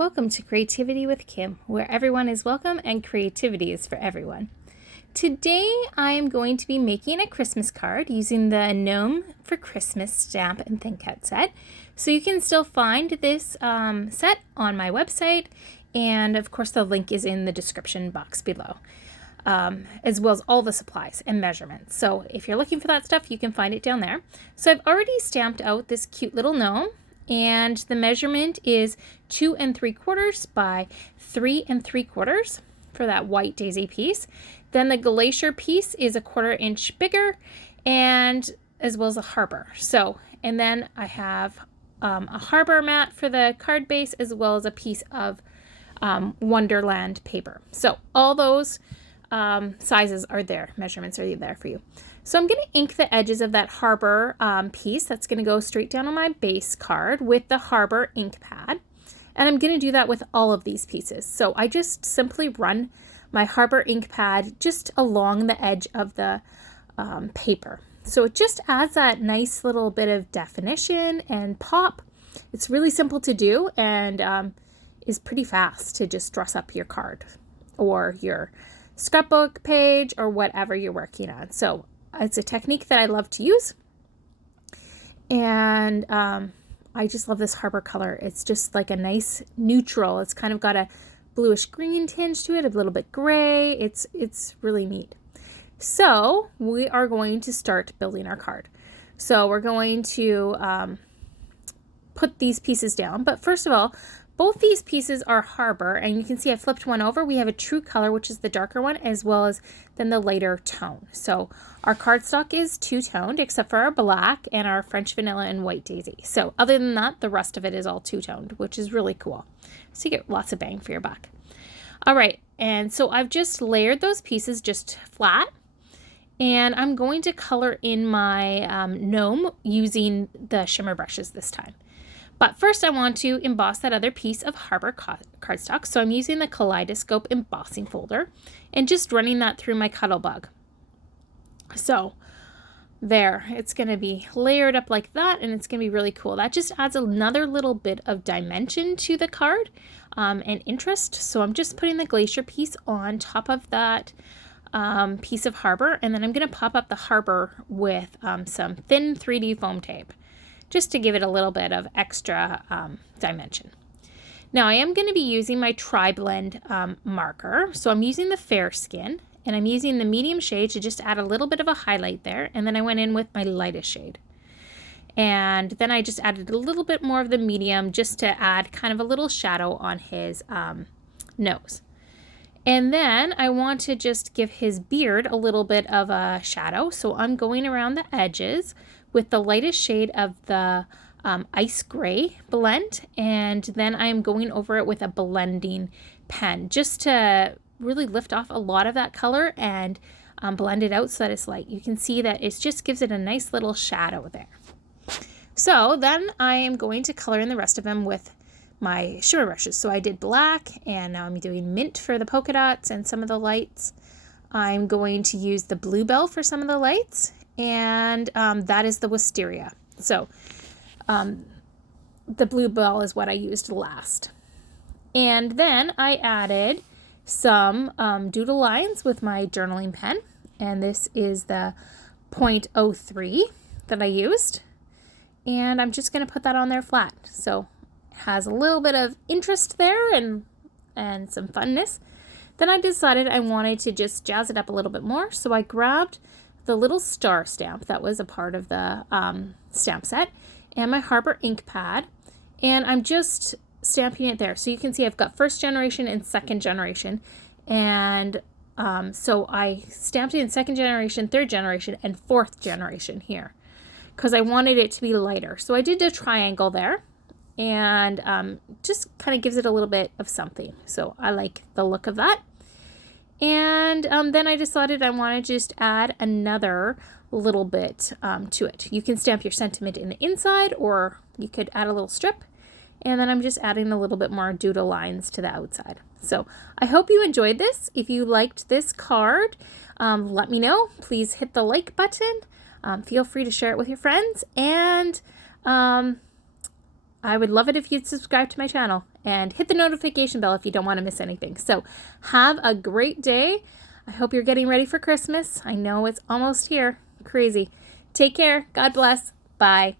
Welcome to Creativity with Kim, where everyone is welcome and creativity is for everyone. Today I am going to be making a Christmas card using the Gnome for Christmas stamp and ThinkOut set. So you can still find this set on my website, and of course the link is in the description box below, as well as all the supplies and measurements. So if you're looking for that stuff, you can find it down there. So I've already stamped out this cute little gnome, and the measurement is 2 3/4 by 3 3/4 for that white daisy piece. Then the Glacier piece is a 1/4 inch bigger, and as well as a Harbour. So, and then I have a Harbour mat for the card base, as well as a piece of Wonderland paper. So all those sizes are there, measurements are there for you. So I'm going to ink the edges of that Harbour piece. That's going to go straight down on my base card with the Harbour ink pad. And I'm going to do that with all of these pieces. So I just simply run my Harbour ink pad just along the edge of the paper. So it just adds that nice little bit of definition and pop. It's really simple to do and is pretty fast to just dress up your card or your scrapbook page or whatever you're working on. So it's a technique that I love to use, and I just love this Harbour color. It's just like a nice neutral. It's kind of got a bluish green tinge to it, a little bit gray. It's really neat. So we are going to start building our card. So we're going to put these pieces down, but first of all, both these pieces are Harbour, and you can see I flipped one over. We have a true color, which is the darker one, as well as then the lighter tone. So our cardstock is two-toned, except for our black and our French vanilla and white daisy. So other than that, the rest of it is all two-toned, which is really cool. So you get lots of bang for your buck. All right, and so I've just layered those pieces just flat, and I'm going to color in my gnome using the shimmer brushes this time. But first I want to emboss that other piece of Harbour cardstock. So I'm using the Kaleidoscope embossing folder and just running that through my Cuttlebug. So there, it's going to be layered up like that, and it's going to be really cool. That just adds another little bit of dimension to the card and interest. So I'm just putting the Glacier piece on top of that piece of Harbour, and then I'm going to pop up the Harbour with some thin 3D foam tape, just to give it a little bit of extra dimension. Now I am going to be using my Tri-Blend marker. So I'm using the Fair Skin, and I'm using the medium shade to just add a little bit of a highlight there. And then I went in with my lightest shade. And then I just added a little bit more of the medium just to add kind of a little shadow on his nose. And then I want to just give his beard a little bit of a shadow. So I'm going around the edges with the lightest shade of the ice gray blend, and then I'm going over it with a blending pen just to really lift off a lot of that color and blend it out so that it's light. You can see that it just gives it a nice little shadow there. So then I am going to color in the rest of them with my shimmer brushes. So I did black, and now I'm doing mint for the polka dots and some of the lights. I'm going to use the Bluebell for some of the lights, and that is the Wisteria. So the Bluebell is what I used last. And then I added some doodle lines with my journaling pen, and this is the 0.03 that I used, and I'm just going to put that on there flat. So it has a little bit of interest there and some funness. Then I decided I wanted to just jazz it up a little bit more, so I grabbed the little star stamp that was a part of the stamp set and my Harbour ink pad, and I'm just stamping it there. So you can see I've got first generation and second generation, and so I stamped it in second generation, third generation, and fourth generation here because I wanted it to be lighter. So I did a triangle there, and just kind of gives it a little bit of something. So I like the look of that. And then I decided I want to just add another little bit to it. You can stamp your sentiment in the inside, or you could add a little strip. And then I'm just adding a little bit more doodle lines to the outside. So I hope you enjoyed this. If you liked this card, let me know. Please hit the like button. Feel free to share it with your friends. And I would love it if you'd subscribe to my channel. and hit the notification bell if you don't want to miss anything. So have a great day. I hope you're getting ready for Christmas. I know it's almost here. Crazy. Take care. God bless. Bye.